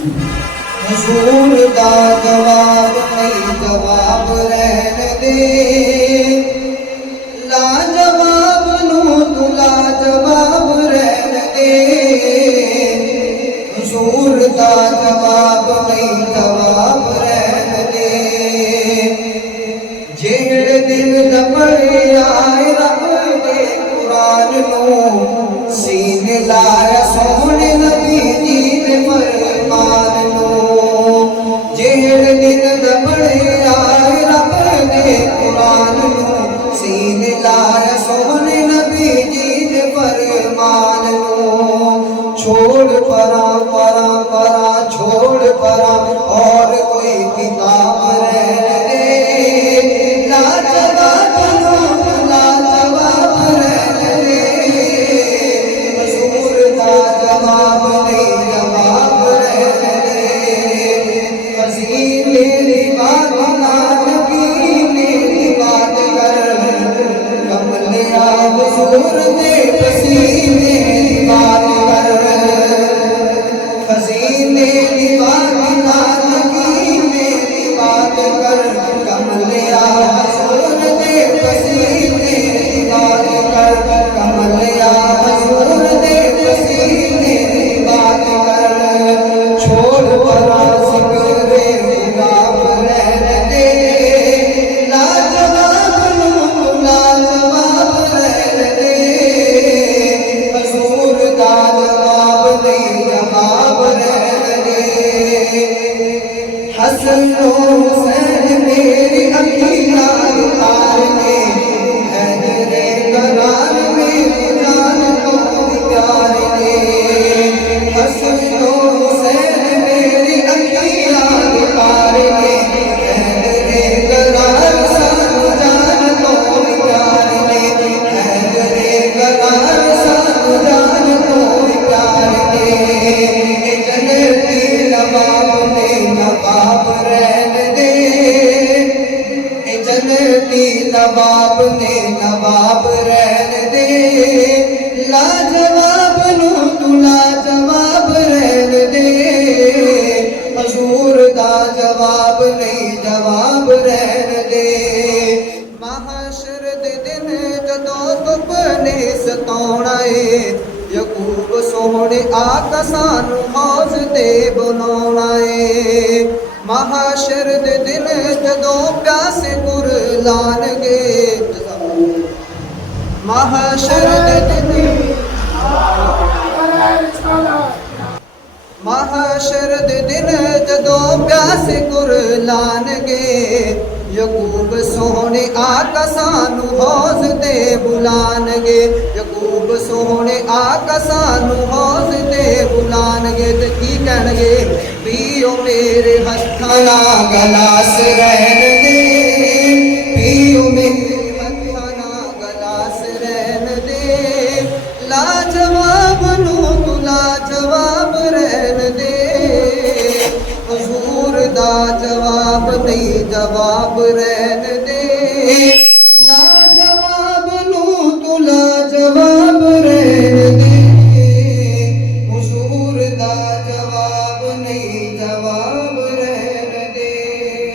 हजूर दा जवाब नहीं जवाब रहन दे, ला जवाब नू तू ला जवाब रहन दे। हजूर दा जवाब नहीं जवाब रहन दे। जेड़े दिन दबड़े आए रब दे कुरान नू, सीने लाया सोहने नबी जी दे फरमान नू। जेड़े दिन दबड़े आए रब दे कुरान नू, सीने लाया सोहने नबी जी दे फरमान नू। छोड़ परा परा परा छोड़ परा और कोई किताब रहने दे, ला जवाब नू ला जवाब रहने दे। हजूर दा जवाब नहीं जवाब रहने दे। फसीले दी बात ना नबी दी बात कर, कमलिया हुजूर दे फसीले दी बात कर। फसीले दी बात ना नबी दी बात कर, कमलिया हुजूर दे फसीले दी बात कर। कमलिया हुजूर दे फसीले दी बात कर। छोड़ परा जिक्रे गुलाब रहने दे, ला जवाब नू ला जवाब रहने दे। हजूर दा जवाब नहीं जवाब रहने दे। हसन हुसैन मेरी अखियाँ उतार के, हैदरे करार में जान को प्यार ने। हसन हुसैन मेरी अखियाँ उतार के, हैदरे करार सानू जान को प्यार ने। हैदरे करार सानू जान को प्यार ने। जन्नती नवाब ने नवाब रहन दे, जन्नती नवाब ने नवाब रहन दे। ला जवाब नू तू ला जवाब रहन दे। हजूर दा जवाब नहीं जवाब रहन दे। महशर दे दिन जदों तुप ने सताउणा ए, यकूब सोहणे आका सानू हौज ते बुलाउणा ए। महशर दे दिन जदों प्यासे कुरलानगे, महशर दे दिन महशर दे दिन जदों प्यासे कुरलानगे, यकूब सोहणे आका सानू हौज ते बुलानगे। यकूब सोहणे आका सानू हौज ते बुलानगे। ते की कहणगे, पीओ मेरे हत्थां नाल गलास रहन दे, पीओ मेरे हत्थां नाल गलास रहन दे। ला जवाब नू तू ला जवाब रहन दे। हजूर दा जवाब नहीं जवाब रहन दे।